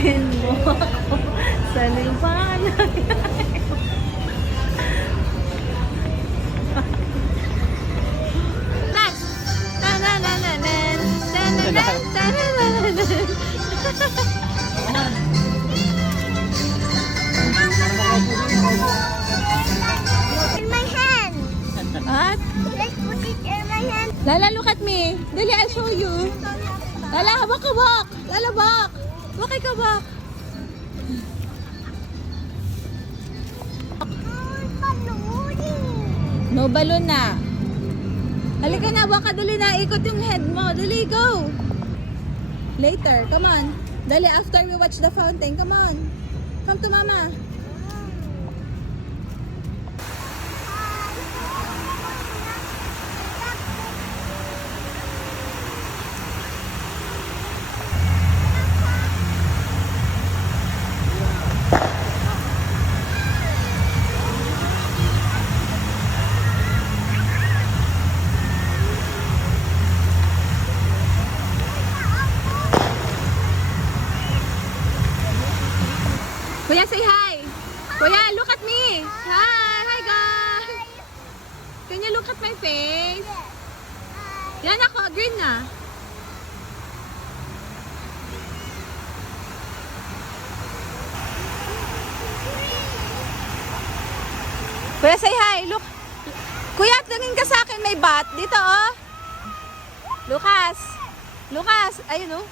Bitin mo ako sa liwanag. Next! Ta-na-na-na-nan! Ta-na-nan! Ta-na-na-na-nan! In my hand. What? Let's put it in my hand. Lala, look at me. Dali, I'll show you. Lala, habak ka bak. Lala, bak. Bakay ka bak. No balloon na. Halika na, baka dali na. Ikot yung head mo. Dali, go. Later, come on. Dali, after we watch the fountain. Come on. Come to mama. Kuya, say hi. Kuya, look at me. Hi. Hi, guys. Can you look at my face? Yan ako, green na. Kuya, say hi. Look. Kuya, tingin ka sa akin. May bat. Dito, oh. Lucas. Lucas. Ayun, oh.